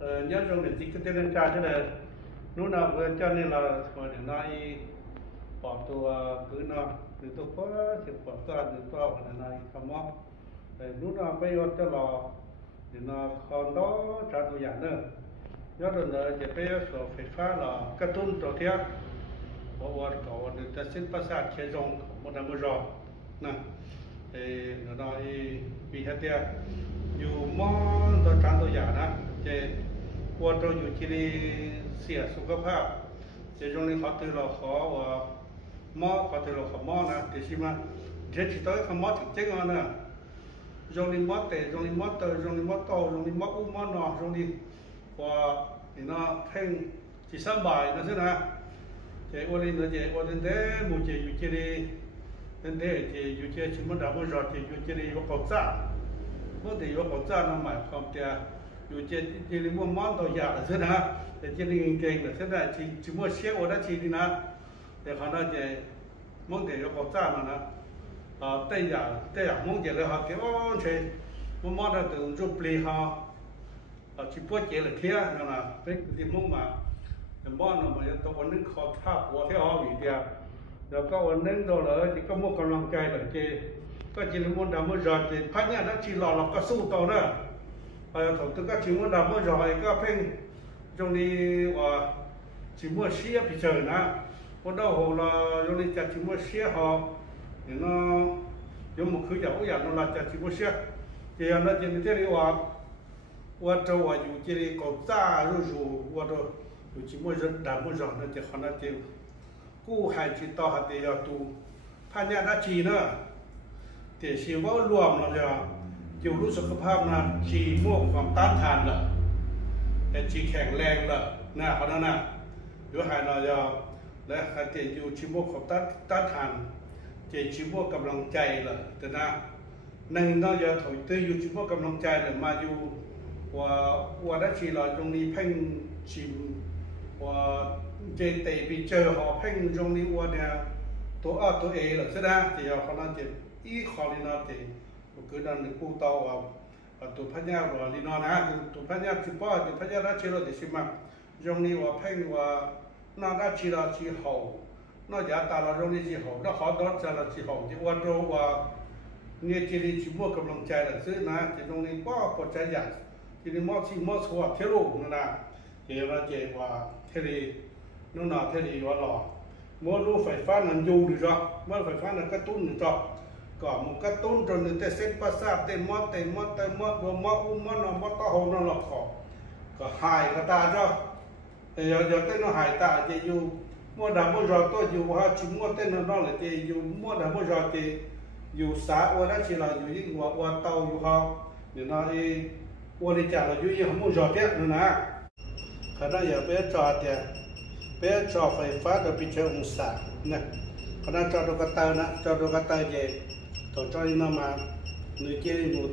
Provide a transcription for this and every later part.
nhớ trong để chỉ cái tên cha thế này lúc nào vừa cho nên là hồi để nói bỏตัวcứ nó từ tôi có thì bỏตัวtừ tôi hồi để nói không mong lúc nào bây giờ cho lò thì nó còn đó trả tôi giảm nữa nhớ rồi là chỉ bây giờ số phải phá là cái tuần đầu tiên bỏ qua có được ta xin phát sát chế rong một năm một rồi nè thì nó nói vì thế thì dù món tôi trả tôi giảm đó thì qua tôiอยู่ที่นี่เสียสุขภาพจะตรงนี้เขาตื่นเราขอว่าหม้อเขาตื่นเราขอหม้อนะแต่ชิมาเดี๋ยวที่ตัวเขาหม้อถึงเจ๊งอ่ะนะตรงนี้หม้อเตะตรงนี้หม้อเตยตรงนี้หม้อโตตรงนี้หม้ออุ้มหม้อนอตรงนี้ว่านี่เนาะเพ่งที่สบายนะใช่ไหมเจ้าวันนี้เนาะเจ้าวันนี้เด้หมู่เจ้าอยู่ที่นี่นั่นเด้เจ้าอยู่ที่ชิมมันดาวมันรอเจ้าอยู่ที่นี่ว่าเขาจ้าเมื่อเดี๋ยวเขาจ้านั่นหมายความเจ้าอยู่ที่นี่มั่วมั่วตัวใหญ่ใช่ไหมแต่ที่นี่เก่งๆใช่ไหมที่มั่วเชี่ยวได้ที่นี่นะแต่ขณะที่มั่งเดี๋ยวเขาจ้านั่นนะแต่อย่างมั่งเดี๋ยวเขาเกี่ยวใช่มั่วได้ถึงรูปลีเขาที่พวกเจริญเที่ยนั่นนะเป็นที่มั่งมาแต่มั่วนั่นมันตัววันนึงเขาทับหัวที่เขาอยู่เดียวแล้วก็วันนึงตัวเลยที่ก็มั่วกำลังใจเลยที่ก็จีนมั่วดำมั่วรอที่พันเนี่ยนักจีนเราก็สู้ต่อเนอะถกตึกก็ชิมว่าดำว่าจอยก็เพ่งตรงนี้ว่าชิมว่าเสียพิเศษนะวันดาวหัวเราตรงนี้จะชิมว่าเสียหอเนี่ยเนาะยมคือจะเอาอย่างนั้นละจะชิมว่าเสียแต่อย่างนั้นจะนี่ที่เรียกว่าจะว่าอยู่ที่นี่ก็จ้ารู้ว่าเราอยู่ชิมว่าจะดำว่าจอยนั่นจะขนาดเดียวกู้หายจิตต่อหัดเดียวตูพันยานาจีเนาะแต่ชิมว่ารวมเราจะอยู่รู้สุขภาพนะจีมั่วความต้านทานละแต่จีแข็งแรงละนะเพราะนั้นนะอยู่หายเราจะและใครเตะอยู่จีมั่วความต้านทานเจจีมั่วกำลังใจละแต่นะนั่งเราจะถอยเตะอยู่จีมั่วกำลังใจเลยมาอยู่ว่าได้ชีเราตรงนี้เพ่งชิมว่าเจเตะไปเจอหอเพ่งตรงนี้ว่าเนี่ยตัวเอละใช่ไหมที่เราคนนั้นเจ็บอีคอลินาเตคือนั่นกู้ต่อว่าตัวพญาว่าลีนอนะตัวพญาชิป้าตัวพญาราชิโรดิสิมาตรงนี้ว่าเพ่งว่าน่าราชิราชิหอน่าจะตาเราตรงนี้ชิหอน่าขอดอนจะราชิหอที่ว่าเราว่าเนี่ยจีรีชิมัวกำลังใจเลยซื้อนะที่ตรงนี้ก็ปวดใจใหญ่ที่นี่มอชิมอสวดเทลุนั่นนะเจ้าเจ้าว่าเทลีนู่นน่ะเทลีว่าหล่อเมื่อรู้ไฟฟ้านั้นอยู่หรือจ้ะเมื่อไฟฟ้านั้นกระตุ้นหรือจ้ะก็มันกระตุ้นจนแต่เส้นประสาทเต็มมอดตัวมออุ้มมอดนอมอดตาหูนอหลอกก็หายกระตาจ้ะแต่อย่าเต้นหายตาจะอยู่มัวดำมัวรอตัวอยู่ว่าชิมัวเต้นนอเลยจะอยู่มัวดำมัวรอจะอยู่สาวันนั้นชิเราอยู่ยิ่งว่าเตาอยู่เขาเดี๋ยวน้อยวันนี้จ่าเราอยู่ยิ่งมัวรอเตี้ยนั่นนะขณะอย่าไปจอดเนี่ยไปจอดไฟฟ้ากับพิเศษองศาเนี่ยขณะจอดดูกระตานะจอดดูกระตาเย่ต่อจอนี่น้ำมาหนึ่งเจนี่หมด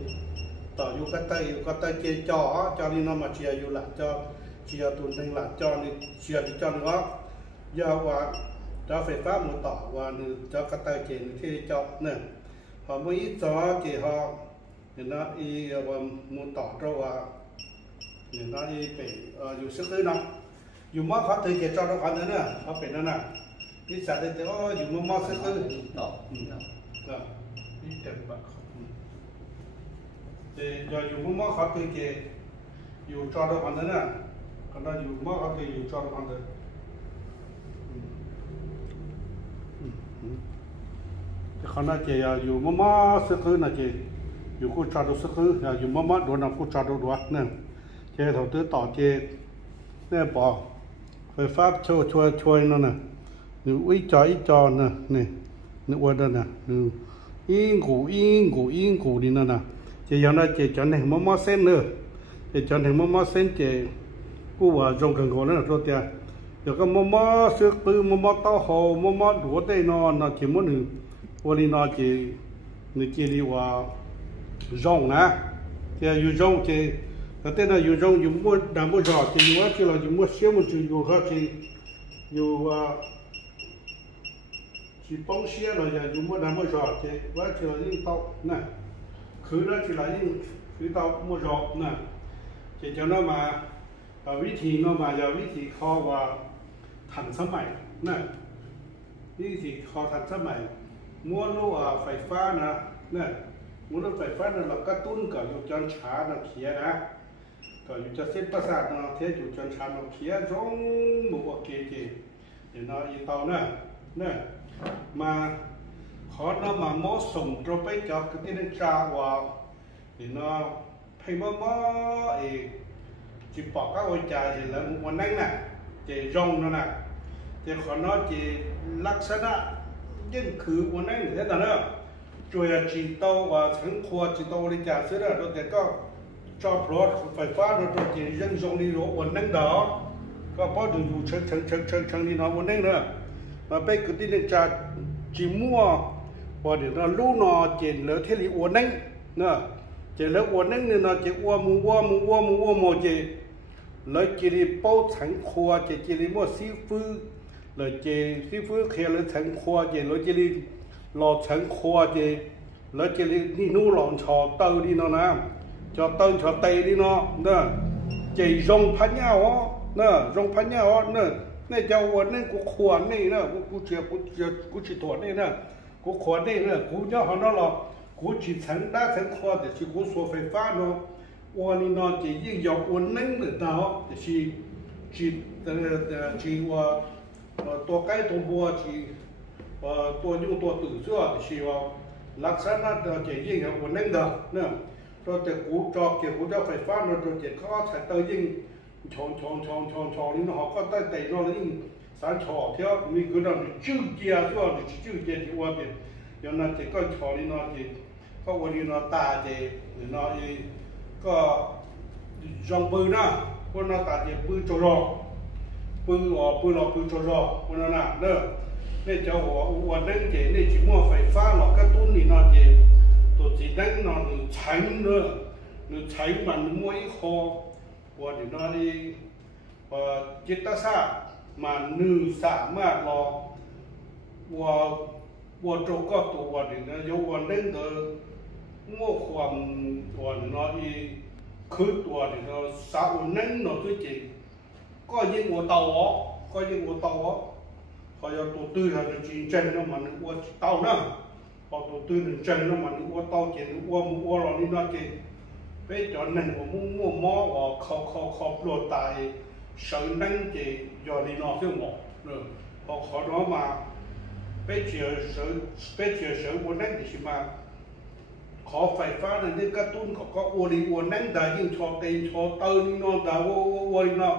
ต่ออยู่ก็เตยเจจอนี่น้ำมาเชียอยู่ละจอเชียตุนทั้งละจอนี่เชียที่จอนี่ก็ยาวว่าจอไฟฟ้าหมดต่อว่าหนึ่งจอก็เตยเจนี่ที่จอเนี่ยพอเมื่อจอเจฮอเห็นนะอีว่าหมดต่อเพราะว่าเห็นนะอีไปอยู่ซื้อเนาะอยู่มอเขาเตยเจจอเราคนนั้นเนี่ยเขาเป็นนั่นน่ะนี่สัตว์เด็กก็อยู่มอซื้อต่อนี่เต็มปากแต่อยู่มั่วเขาเคยเกยอยู่จอดวันนั้นน่ะขณะอยู่มั่วเขาเคยอยู่จอดวันนั้นแต่ขณะเกยอยู่มั่วสักคืนน่ะเกยอยู่คู่จอดสักคืนอยู่มั่วโดนน้ำคู่จอดด้วยนั่นเกยถอดตื้อต่อเกยเนี่ยบอกไฟฟ้าช่วยนั่นน่ะหรืออีจอน่ะนี่วันนั้นน่ะyên củ đi nữa nè chỉ giờ này chỉ chọn thành mắm sen nữa chỉ chọn thành mắm sen chỉ củ và rong cần gỗ nữa rồi tiệt giờ cái mắm sữa từ mắm tao hồ mắm đũa đây nó chỉ muốn được qua đi nó chỉ đi qua rong nè chỉอยู่rong chỉ cái tên làอยู่rongอยู่mua đạm mua giò chỉ mua chỉ làอยู่mua xíu một chútอยู่khácอยู่chỉ bóng xía là giờ mua đám mua giò thì quá chỉ là những tàu nè khứ đó chỉ là những khứ tàu mua giò nè chỉ cho nó mà วิธีเนาะมาจะวิธีข้อว่าทันสมัยนะวิธีข้อทันสมัยม้วนลูกไฟฟ้านะนะม้วนลูกไฟฟ้าเนี่ยเรากระตุ้นกับอยู่จนช้าเราเขียนะก็อยู่จะเส้นประสาทเราเทียอยู่จนช้าเราเขียร้องหมู่เกจเดี๋ยวเราอีเตานะนะมาขอเรามาโม้ส่งเราไปจอกที่นั่นจ้าว่าเดี๋ยวเราให้มาเอchỉ bỏ các ôi trà thì là một món nắng nè chỉ rong nó nè chỉ còn nó chỉ lắc sẵn á nhưng cứ món nắng thế nào nữa rồi chỉ tàu và thằng khoa chỉ tàu đi trà xứ đó rồi thì có cho plot phải phá rồi chỉ dân rong đi rồi món nắng đó có bao nhiêu dù chân đi nó món nắng nữa mà bây cứ đi lên trà chỉ mua và để nó lú nó chỉ lỡ thế thì món nắng nữa chỉ lỡ món nắng nên nó chỉ mua một chỉ lời chỉ đi bao thành khoa chỉ đi mua xí phư lời chỉ xí phư khi lời thành khoa chỉ lời chỉ đi lò thành khoa chỉ lời chỉ đi nu lòn chò tàu đi nó nè cho tàu cho tây đi nó nè chỉ rong phá nhau á nè rong phá nhau á nè này cháuวันนี้กูขวานนี่นะกูchỉตัวนี่นะกูขวานนี่นะกูจะหันเรากูchỉ thành đá thành khoaแต่chỉกูส่วนไฟฟ้าเนาะวันนี้นอนจะยิ่งยกวันนั้นหรือเปล่าแต่ชีว่าตัวไก่ตัวบัวชีตัวยุ่งตัวตื่นเสื้อแต่ชีว่าลักษณะจะยิ่งยกวันนั้นเด้อเนี่ยตัวแต่กูจอกเกี่ยวกับไฟฟ้าเราตัวเจ็ดเขาใช้ตัวยิ่งชองนี่เนาะก็ได้แต่เรายิ่งสารชอเที่ยวมีคือเราจื้อเกียร์ด้วยจื้อเกียร์ที่ว่าเป็นอย่างนั้นจะก็ชอนี่เนาะที่ก็วันนี้เนาะตาเจหรือเนาะก็จงปืนนะคนเราตัดเนี่ยปืนโจรปืนออกปืนหลอกปืนโจรคนนั้นน่ะเด้อเนี่ยเจ้าหัววันนั้นเจเนี่ยจีมัวไฟฟ้าหลอกกระตุ้นนี่นอนเจตัวจีนั่งนอนหรือใช้เด้อหรือใช้มันมัวอีคอวันนี้นอนนี่จิตตศาสตร์มันสามารถรอว่าโจก็ตัววันนี้นะยกวันนั้นเด้อมั่วความตัวน้อยคือตัวนี่เราสาวนั่งเราคือจริงก็ยิ่งวัวเตาอ๋อก็ยิ่งวัวเตาอ๋อพอตัวตื้อหาจริงจังแล้วมันวัวเตานะพอตัวตื้อจังแล้วมันวัวเตาจริงวัวเรานี่น้อยจริงไปจนนั่งว่ามั่วม้อว่าเขาปลดตายเสือนั่งจริงยอดนี่น้อยเสื่อมหมดเลยพอขอน้องมาไปเชื่อเสือวันนั่งที่มาขอไฟฟ้าในเรื่องกระตุ้นเขาก็อวดีอวนั่งได้ยิ่งชอเตนชอเตอร์นี่นอนได้วัวนี่นอน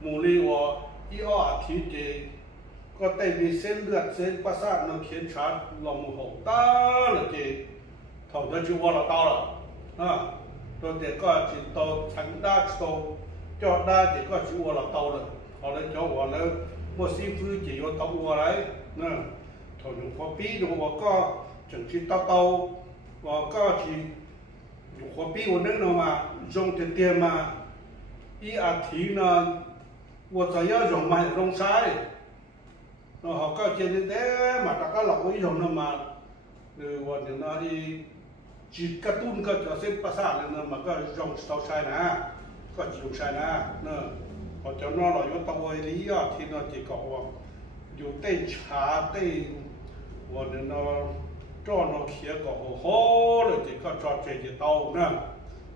หมู่ลีว่าอีอ้อทีเจก็เต้มีเส้นเลือดเส้นประสาทเราเขียนชาร์ลงหัวตาเลยเจเขาจะชื่อว่าเราตาละตัวเด็กก็จิตโตฉันได้โตจอดได้เด็กก็ชื่อว่าเราตาเลยเขาเลยจะว่าแล้วมั่วซีฟื้นจีว่าตาวัวอะไรนะถอยหลวงพ่อปีหลวงพ่อก็จังจิตเตาว่าก็ที่อยู่คนปีวันนั้นเรามาจงเตียมาอีอาทิตย์นั้นว่าจะย่อจงมาลงซ้ายเราเขาก็เจริญแต่มาตะก็หลอกวิจงนั้นมาหรือวันนี้นะที่จิตกระตุ้นก็จะเส้นประสาทเลยนะมันก็จงเท้าใช่นะก็จิตใช่นะเนอะพอเจ้าน้องเราอยู่ตัวนี้อ่ะที่นั่นที่เขาว่าอยู่เต้นช้าเต้นวันนี้นะcho nó kia có hồ rồi thì có cho chơi thì tàu nữa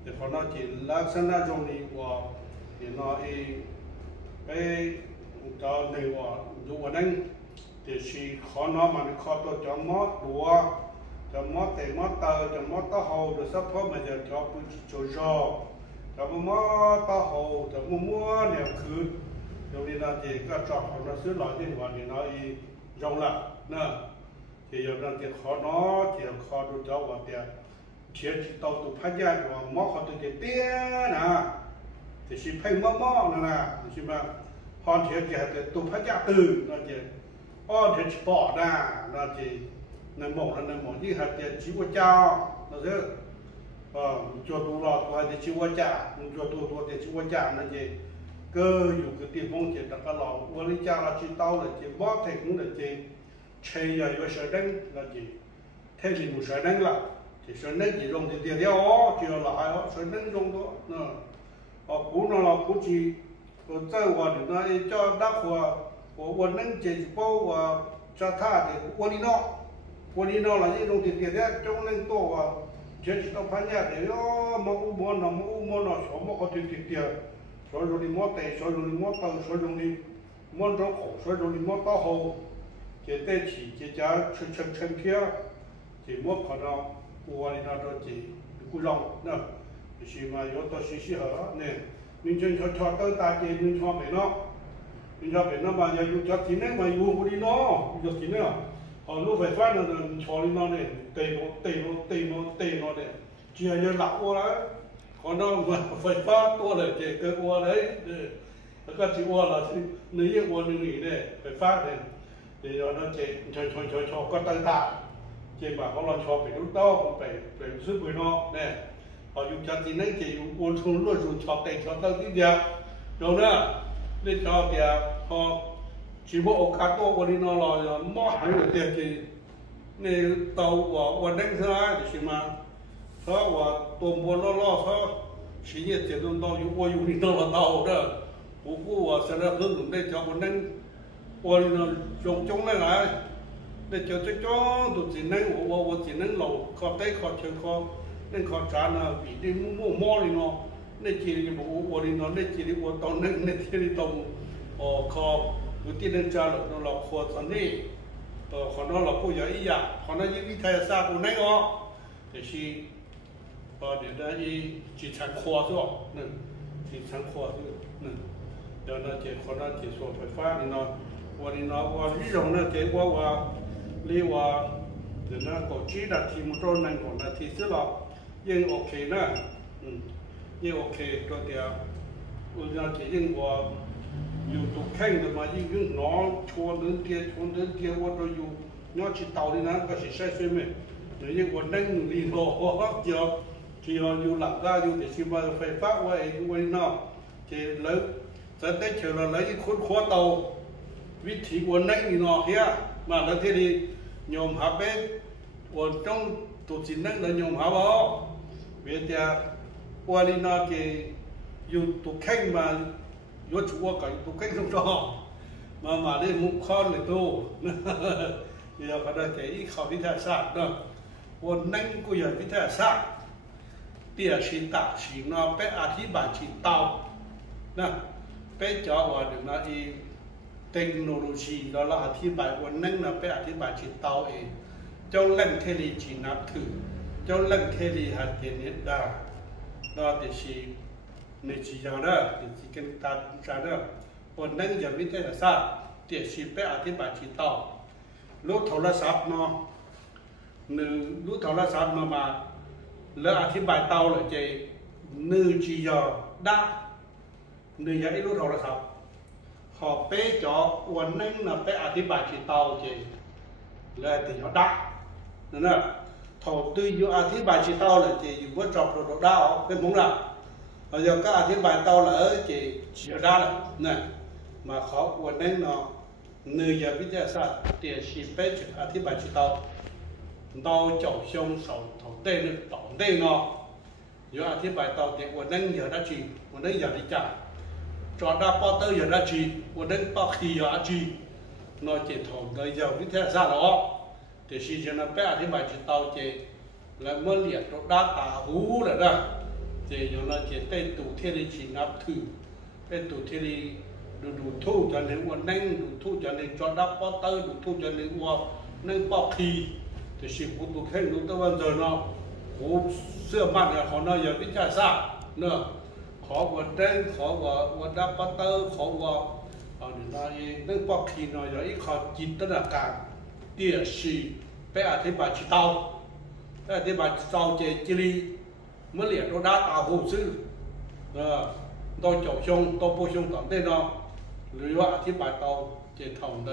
thì còn nó chỉ là sinh ra trong này và thì nó cái cho này và dù anh thì chỉ khó nó mà khó tôi cho mót đùa cho mót tệ mót tờ cho mót tao hồ rồi sắp thôi mà giờ cho bự cho mót tao hồ cho mua nẻo khứ rồi thì là thì có cho nó xứ lại thì và thì nó rong lại nữa thì giờ đang thì khó nó thì khó được cho và thì chỉ tàu tụ phát ra và mót họ tự tía nè thì chỉ phải mót nè thì chỉ mà họ thì cái tụ phát ra từ nó thì họ thì bỏ ra nó thì nên một như hạt thì chỉ có chao nó thế cho tụ lọt của thì chỉ có chả cho tụ thì chỉ có chả nó thì cơอยู่cái tiền phong chỉ đặt cái lọ uống lấy chao là chỉ tàu là chỉ mót thì cũng là chỉ chơi giờ có sở đánh là gì thế thì một sở đánh là thì sở đánh chỉ dùng thì tiền theo chỉ là hai sở đánh dùng đó cũ nó là cũ chỉ在我的那叫那我能解包我叫他的我的那了一种的中能多啊，这是到潘家的哟，莫那小莫好的，所以说你莫带，所以说你莫到，所以说你莫着好，所以说你莫到好，这带起这家成片，这莫可能我的那个这故障那，就是嘛要到学好呢。mình chơi cho tới ta chơi mình cho về nó mà giờ dùng cho tí nữa mà dùng của đi nó cho tí nữa lúc phải phát là mình cho đi nó này tê nó này chỉ là lạc qua đấy còn nó mà phải phát qua là chỉ cái qua đấy cái chỉ qua là nếu như qua như này phải phát này thì nó chỉ cho có tay ta chỉ mà họ là cho phải lúc đó phải giúp với nó này họ dùng cho tí nữa chỉ dùng quân xuống luôn dùng cho tay cho tao tí đẹp rồi đó để cho kìa họ chỉ bộ cá to của đi nó là mót hay là tiền gì nên tàu của đánh ra thì mà đó và tôm bò lo đó chỉ nhiệt tiền tôm tàu dùng đi nó là tàu đó của sẽ là hướng dụng để cho bọn đánh của đi nó dùng này để cho tụi chỉ năng của chỉ năng lẩu khó tay khó chơi khó nên khó trả là vì đi mua đi nó nên chỉ đi bộ đi nó nên chỉ đi bộ tàu nên chỉ đi tàu khó cứ tin nên trả được nó là khó thành đi họ nó là cô giáo ý à họ nói những cái thay xa của này đó thì để đó chỉ thành khó thôi nên chỉ thành khó thôi nên giờ nó chỉ họ nó chỉ số phải phát thì nó ví dụ nó chỉ qua lý qua thì nó có chỉ là thì một trong này còn là thì sẽ là nhưng ok nữa nhưng ok rồi thì bây giờ chỉ nhưng quaอยู่ตกแข่งแต่มายิ่งน้องชวนเดินเที่ยวว่าเราอยู่น้องชิดเตาดีนะก็สิใช่ไหมหรือยังวันนั่งรีโน่ว่าเกี่ยวที่เราอยู่หลักได้อยู่แต่ชิมาไฟฟ้าว่าเองวันนอกที่แล้วจะได้เชื่อเราเลยที่คนขวาเตาวิธีวันนั่งรีโน่เฮียมาแล้วที่นี่ยอมหาเป็นวันต้องตัวจินนั่งเลยยอมหาบ่เวทีวันรีโน่ที่อยู่ตกแข่งมาyo chua cái tụ cách không cho mà đây mục con này tu bây giờ phải đây cái khảo lý thải sát đó quân nâng của giờ lý thải sát tiền xin tạ xin nó bé thi bản chỉ tàu nè bé cho vào được nó đi technology đó là thi bản quân nâng là bé thi bản chỉ tàu ấy trong lần thế này chỉ nạp thử trong lần thế này hạt tiền hiện đại đó thì chỉ nên chỉ rằng đó thì chỉ cần ta ra đó còn nâng giờ biết thế là sao thì chỉ bé ở trên bài chỉ tàu lúc thầu là sắp nó lúc thầu là sắp mà lỡ ở trên bài tàu là chỉ nữ chỉ giờ đã nữ giờ đi lúc thầu là sắp họ bé cho còn nâng là bé ở trên bài chỉ tàu chỉ là thì nó đã nữa thầu tưอยู่ở trên bài chỉ tàu là chỉอยู่với trọc rồi đau cái muốn là bây giờ các anh bài tao là ở chỉ ra là này mà khó quên nên nó người giờ biết ra sao thì chỉ biết anh bài chỉ tao chậu sông sầu thầu tên tổng tên nó giờ anh bài tao thì quên nên giờ đã chỉ quên nên giờ đi trả cho ra bao tơ giờ đã chỉ quên nên bao khi giờ chỉ nó chỉ thầu người giờ biết ra sao đó thì chỉ cho nó biết anh bài chỉ tao chỉ là mới liệt cho đá tà hú là đó thì nó chỉ tên tụ thiên lý chỉ ngáp thử tên tụ thiên lý đủ thu cho nên quan năng đủ thu cho nên cho đáp bao tơ đủ thu cho nên qua nên bao khi thì chỉ của tụ thiên đủ tới bây giờ nó của xưa mặt là họ nói giờ biết cha sao nữa khó quan tên khó quan đáp bao tơ khó quan để nói nên bao khi nói giờ ít khó chín tất là cả địa sĩ bé ở thế bà chỉ tàu bé thế bà tàu chỉ đi mới liệt nó đá tạo hồ sư tôi chậu sông tôi bôi sông tổng tên nó lưới họa thì bài tàu chỉ thòng đó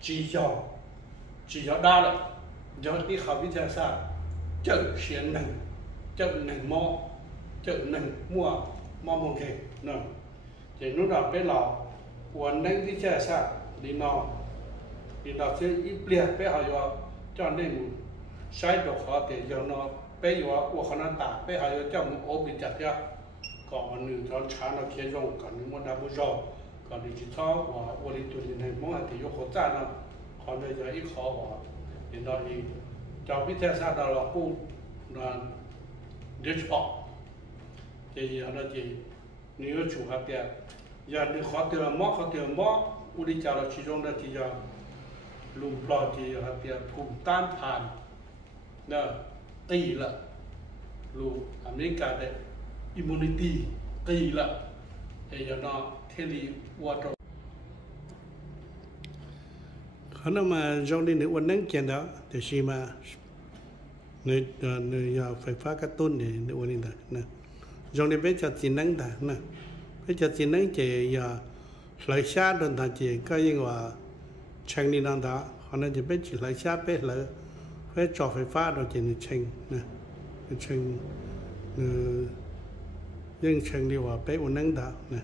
chỉ cho đa đấy do cái khảo biết ra sao chợ xiên nằng mò chợ nằng mua mong kề nè chỉ lúc nào bé lò quần đánh biết ra sao đi nó sẽ ít liệt bé hỏi cho nên sai đồ khó thì giờ nó bây giờ của họ nó tả bây giờ trong ổ bị chặt ra còn nửa tháo chán nó kia rong còn nửa muốn đáp bút rau còn nửa chỉ tháo và ô lý tụi này muốn ăn thì yêu khó trả nó còn bây giờ ít khó và hiện tại thì trong cái theo sát đó là cũng là đứt họ thì nó chỉ nếu chủ hạt tiền giờ nếu khó tiền mỏ u đi chào là chỉ trong đó thì giờ lùm lò thì hạt tiền cùng tan phản nè tỷ là lùm America đấy immunity tỷ là thì giờ nó thế thì water khả năng mà trong đi những vấn đề kiện đó thì khi mà người phải phá các tôn để những vấn đề đó nè trong đi bây giờ chỉ năng đó nè bây giờ chỉ năng chỉ giờ lấy xa đơn thà chỉ cái gì mà tranh đi năng đó họ nói chỉ biết chỉ lấy xa biết là phải cho phải phá rồi chỉ tranh nè tranh nhưng tranh đi vào biết vấn đề đó nè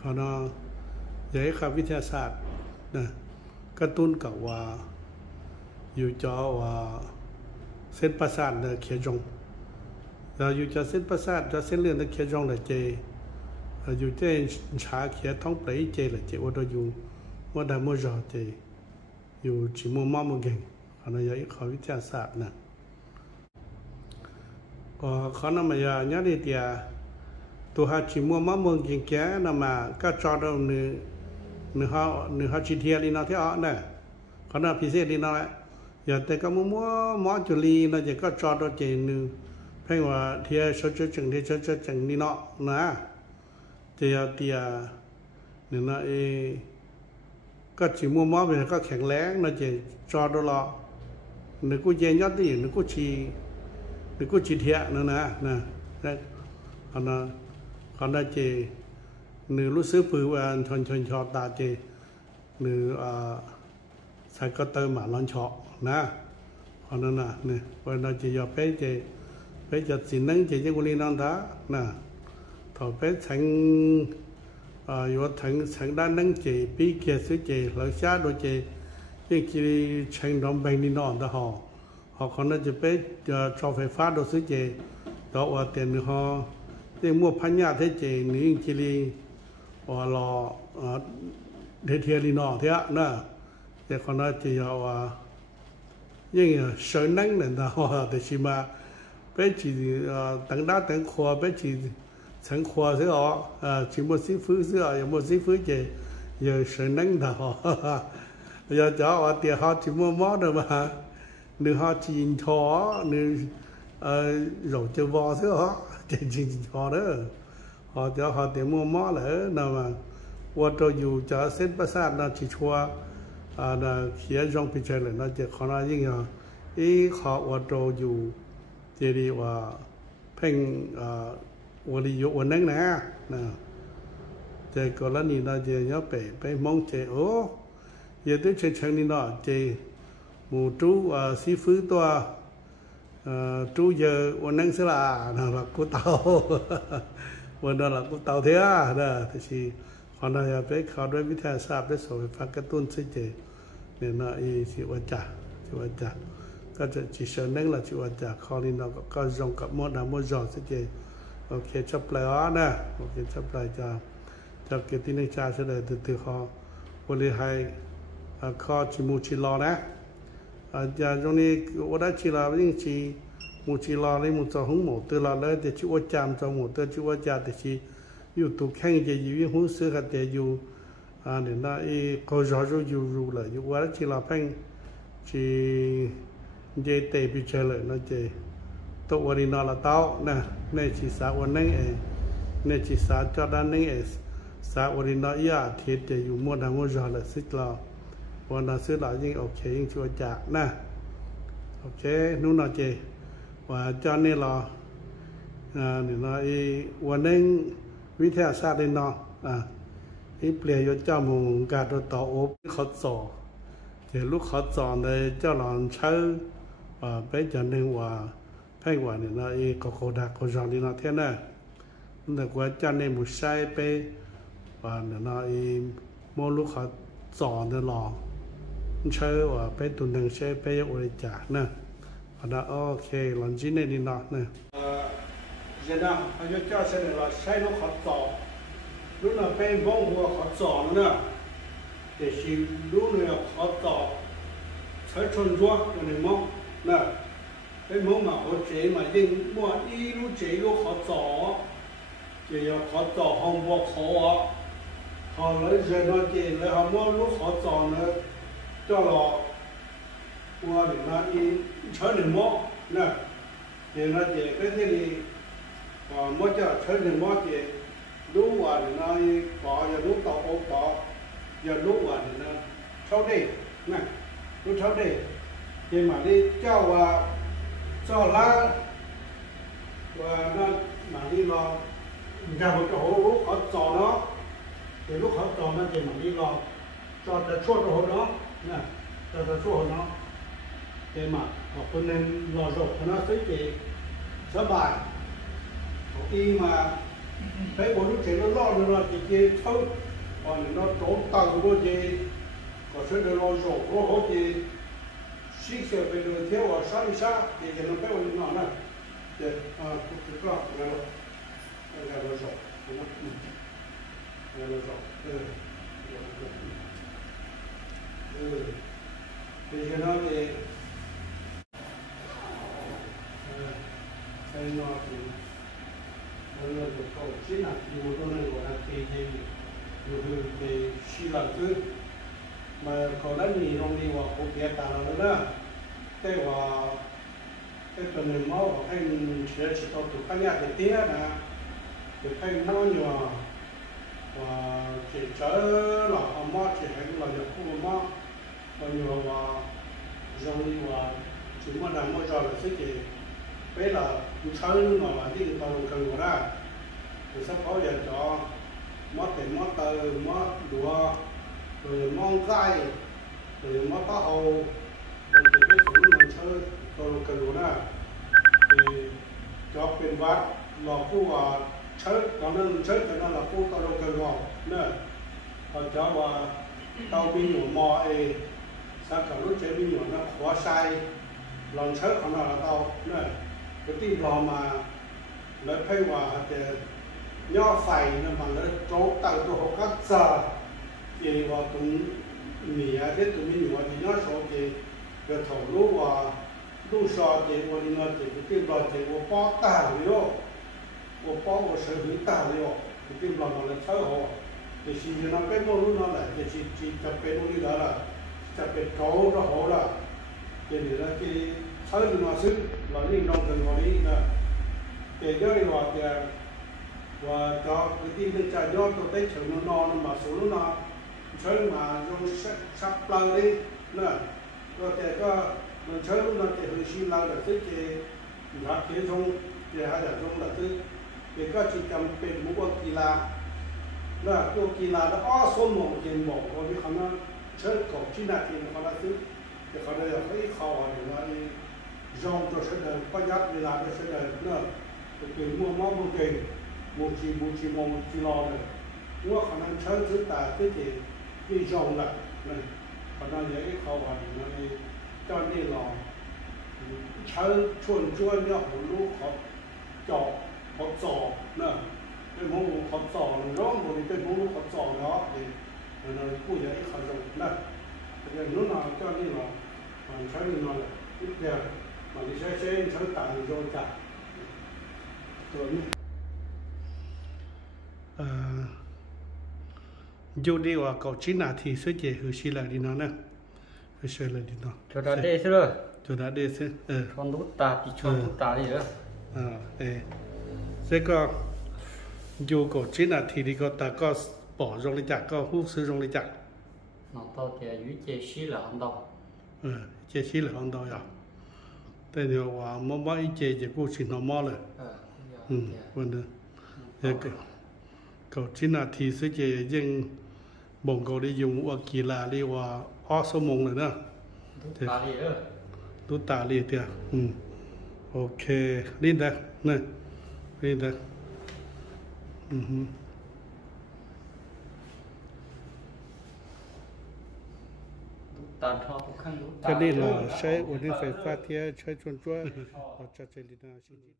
họ nói vậy cácวิทยาศาสตร์นะกระตุ้นกับว่าอยู่จอว่าเส้นประสาทเนี่ยเขียจงเราอยู่จอเส้นประสาทจอเส้นเลือดเนี่ยเขียจงเลยเจอยู่เจชาเขียท้องเปรี้ยเจเลยเจว่าเราอยู่ว่าได้มั่วจอเจอยู่จีมัวมั่วมัวเก่งเขาเนี่ยอย่างเขาวิทยาศาสตร์นะก็เขาเนี่ยมาอย่างนี้เดียตัวหาจีมัวมั่วมัวเก่งแก่น่ะมาก็จอเราnửa họ chỉ thiệt đi nó thế họ nè còn nó phi xe đi nó lại giờ tới cái mua chủ ly nó chỉ có cho đó chỉ nửa phảiว่าthiệt số chừng thì số chừng đi nó nè thì nửa nó có chỉ mua về cóแข็งแรงnó chỉ cho đó lo nửa cũng dễ nhất đi nửa cũng chỉ thiệt nữa nè còn nó chỉ nửa lúc xưa bự và chọn cho ta chỉ nửa sai có tơ mà lon chọ nè còn nó nè và nó chỉ do bé giờ chỉ nâng chỉ cho quân non đó nè thọ bé thành vô thành đa nâng chỉ bí kia xứ chỉ lợi xa đôi chỉ nhưng chỉ thành đồng bền đi non đó họ còn nó chỉ bé cho phải phát đồ xứ chỉ đó là tiền họ thì mua phanh nhà thế chỉ nếu chỉ đi và lò để thiệt đi nọ thế nè để còn nói chỉ là nhưng sở năng này đó thì chỉ mà bé chỉ tầng đá tầng khoa bé chỉ tầng khoa thế họ chỉ một sĩ phứ thế họ một sĩ phứ chỉ giờ sở năng đó giờ cho họ tiền họ chỉ mua món rồi mà nếu họ chỉ thò nếu rồi chơi vò thế họ chỉ thò đó họ cho họ tiền mua món lỡ nào mà qua cho dù cho xét bát sát nó chỉ chua là khía trong phía trên là nó chỉ khó nói như nhau ý họ qua cho dù chỉ đi qua phèn qua đi dụ nâng nè chỉ có là nhìn nó chỉ nhớ bể mong chỉ ố giờ tới chơi chơi đi nó chỉ mù chú sĩ phứ toa chú giờ qua nâng sẽ là của tàuวันนั้นเราก็เตาเทียนะแต่ชีคนเราอยากไปเขาด้วยวิทยาศาสตร์ไปสอบฟังกระตุ้นสิเจเนี่ยนะอีชีวจักก็จะจีเสนึงละชีวจักข้อนี้เราก็ยงกับมดมดจอสิเจโอเคจับปลายนะโอเคจับปลายจะเกิดที่ในชาเสด็จตื่นเขาวันนี้ให้ข้อจิมูจิรอนะอย่างตรงนี้วันนั้นจิรอยิ่งชีมูจิลาเลยมูจะหงหมูตัวละเลยแต่ชื่อว่าจามจะหมูตัวชื่อว่าจาแต่ชีอยู่ตัวแข้งจะอยู่ยิ่งหูซื้อกันแต่อยู่เนี่ยนะก็รออยู่เลยอยู่ว่าจิลาเพ่งชีเจเตปิเชเลยนะเจตัววันนี้นอละเต้านะในชีสาวันนั้นในชีสาจอด้านนั้นสาวันนี้นอยาเทียนจะอยู่มัวดามรอเลยสิเราวันนั้นซื้อเรายิ่งโอเคยิ่งชัวร์จักนะโอเคนู้นนะเจว่าจอนนี่เราเนี่ยนะวันนึงวิทยาศาสตร์เลยเนาะเปลี่ยนยศเจ้ามุงการต่ออบเขาสอเดี๋ยวลูกเขาสอนเลยเจ้าหลอนเชื่อไปจนหนึ่งว่าแพ่งว่าเนี่ยนะก็โคดาโคจรนี่นะเท่านั้นแต่ว่าจอนนี่มุใช้ไปว่าเนี่ยนะโมลูกเขาสอนเนี่ยหลอกเชื่อว่าไปตัวหนึ่งใช้ไปยกบริจาคนะđó ok làm gì này đi nọ nè giờ nào anh cho xe này là xe nó khó tỏ lúc nào bên bông hoa khó tỏ nữa để xin lúc này khó tỏ thấy tròn ruột rồi này mong nè cái mong mà họ chế mà nhưng mua đi lúc chế lúc khó tỏ chỉ là khó tỏ không bao khó họ lấy giờ nó chế lấy họ mua lúc khó tỏ nữa cho là qua để nó đi chơi này mong nè thì nó chế cái gì thì mỗi giờ chơi này mong chế lúc qua thì nó có giờ lúc tàu ốp đó giờ lúc qua thì nó sau đây nè lúc sau đây thì mà đi cho lá và nó mà đi lo ra một cái hố lúc họ trò nó thì lúc họ trò nó thì mà đi lo cho ta chua cái hố đó nè cho ta chua nó thì mà họ có nên lo rột nó tới thì sớm bài khi mà thấy bộ lúc chuyện nó lo nữa thì kia thâu còn nó trốn tàu của gì có sự được lo rột có hố gì xí xờ về đường theo ở xa đi xa thì nó phải ổn định nè để cũng có là lo rột đúng không là lo rột thì nó thì cái nó thì nó được câu chuyện là thì một con người gọi là cái xí là cứ mà còn lại nhiều trong đi vào phố kia ta là nữa cái và cái phần mềm máu hay sẽ chỉ tao tụi các nhà cái tía là tụi hay máu nhiều và chỉ chở là họ máu chỉ hay là nhiều khu máu và nhiều và trong đi và chúng mà làm máu cho là sẽ chỉ bây là chở nó là đi tao cần của ra thì sắp có giờ cho máu tiền máu tờ máu đùa rồi mong gai rồi mất tao hầu rồi thì cái số mình chơi tôi cần luôn à thì cho bên vắt là khu và chơi đó nên chơi cái đó là khu tao đâu cần rồi nè họ cho và tao bị nhổ mò ấy sao cả lúc chơi bị nhổ nó khó sai lần chơi không là tao nè cái tim lò mà lấy phay và thì nhỏ phải nên mà lấy chỗ tao cho họ cắt giờ thì vào tụng mía thế tụng mía vào thì nó số thì cái thầu lúa và lúa sò thì vào thì nó thì cái tim lò thì vào bó tả liêu vào bó vào sợi hủy tả liêu cái tim lò mà là chơi họ thì chỉ nó cái món lúa nó lại thì chỉ tập cái món đi đó là tập cái trâu nó họ là thì là cái chơi thì nó sức là đi nông dân vào đi là để cho đi vào thì và cho cái tim bên trái do tôi thấy chữ nó mà số nó chơi mà dùng sắp lâu đi nè rồi thì có mình chơi lúc nào thì hơi xin lâu là tức thì nó kia dùng thì hay là dùng là tức thì có chỉ cầmเป็นมุกกีฬาnè cáiกีฬาnóอ้อส้มหมองเกมบอกคนที่เขาเนี่ยเชิดกบที่นาทีเขาละตึ๊แต่เขาเลยเขาอีกเขาอะไรว่าจงจะเสด็จประหยัดเวลาจะเสด็จเนี่ยเป็นมัวมัวมัวเก่งมัวจีมองจีรอเลยว่าเขานั้นเชิดซื้อตาที่ที่ที่จงละเนี่ยเขานั้นอย่างที่เขาว่าอย่างนั้นเจ้านี่รอเชิดชวนเนี่ยหัวลูกเขาจอกเขาจ่อเนี่ยเป็นหมูเขาจ่อร้องหมดเป็นหมูเขาจ่อเนาะที่เราพูดอย่างที่เขาจงนะแต่นู้นน่ะเจ้านี่รอมันใช้นี่นอนเลยเดี๋ยวมันใช้ต่างโยนจับตัวนี้อยู่ดีว่าเขาชิ้นนาทีสุดเจ๋อคือชิ้นอะไรดีน้องนะคือชิ้นอะไรดีน้องจุดนั้นได้ใช่ไหมจุดนั้นได้ใช่ชนทุกตาติชนทุกตาเลยเหรอ这个อยู่กับชิ้นนาทีนี้ก็แต่ก็ปอรงเลยจักก็หู้ซื้อรงเลยจักน้องต่อเดี๋ยวยุ่งเจชี้เหลืองดอกเจชี้เหลืองดอกอ่ะแต่เดี๋ยวว่ามั่อีเจจะกู้ชิ้นน้ำมันเลยวันนี้ก็ชิ้นนาทีสุดเจ๋อยังบ่งก็ได้dùngว่ากีฬาเรียกว่าอ้อสมงเลยนะทุกตาเลยเหรอทุกตาเลยเดียวโอเคลิ้นเด้อเนี่ยลิ้นเด้อตาทอทุกขั้นทุกตา这里呢，ใช้อุปกรณ์ไฟฟ้าที่ใช้ชวนเราจะใช้ลิ้นนะ